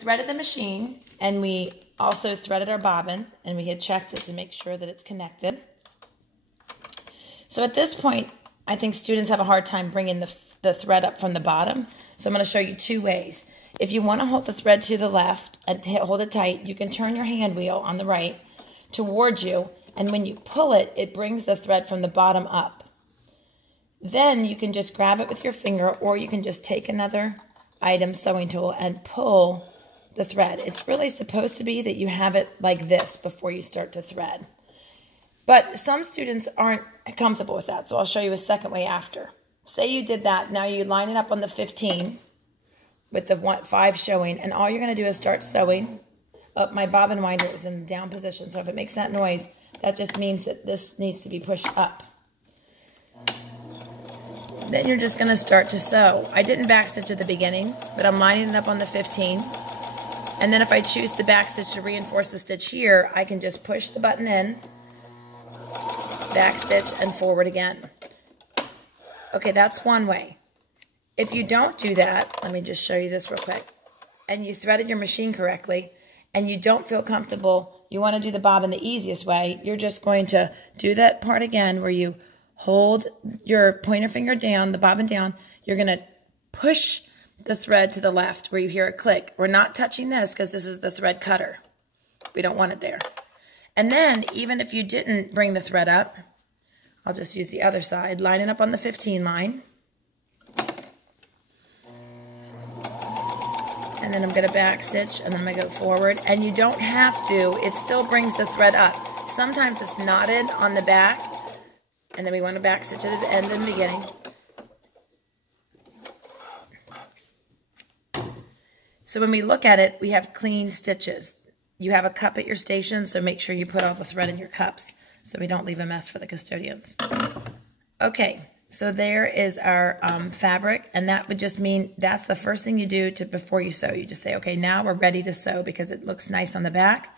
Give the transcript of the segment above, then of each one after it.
threaded the machine, and we also threaded our bobbin, and we had checked it to make sure that it's connected. So at this point, I think students have a hard time bringing the thread up from the bottom. So I'm going to show you two ways. If you want to hold the thread to the left and hold it tight, you can turn your hand wheel on the right towards you, and when you pull it, it brings the thread from the bottom up. Then you can just grab it with your finger, or you can just take another item, sewing tool, and pull the thread. It's really supposed to be that you have it like this before you start to thread. But some students aren't comfortable with that, so I'll show you a second way after. Say you did that, now you line it up on the 15 with the 5 showing, and all you're going to do is start sewing. Oh, my bobbin winder is in the down position, so if it makes that noise, that just means that this needs to be pushed up. Then you're just going to start to sew. I didn't backstitch at the beginning, but I'm lining it up on the 15. And then if I choose to backstitch to reinforce the stitch here, I can just push the button in, backstitch, and forward again. Okay, that's one way. If you don't do that, let me just show you this real quick, and you threaded your machine correctly, and you don't feel comfortable, you want to do the bobbin the easiest way, you're just going to do that part again where you hold your pointer finger down, the bobbin down, you're going to push the thread to the left where you hear it click. We're not touching this because this is the thread cutter. We don't want it there. And then, even if you didn't bring the thread up, I'll just use the other side, line it up on the 15 line. And then I'm going to back stitch, and then I'm going to go forward. And you don't have to, it still brings the thread up. Sometimes it's knotted on the back, and then we want to back stitch at the end and the beginning. So when we look at it, we have clean stitches. You have a cup at your station, so make sure you put all the thread in your cups so we don't leave a mess for the custodians. Okay, so there is our fabric, and that would just mean that's the first thing you do before you sew. You just say, okay, now we're ready to sew because it looks nice on the back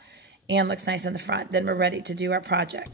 and looks nice on the front. Then we're ready to do our project.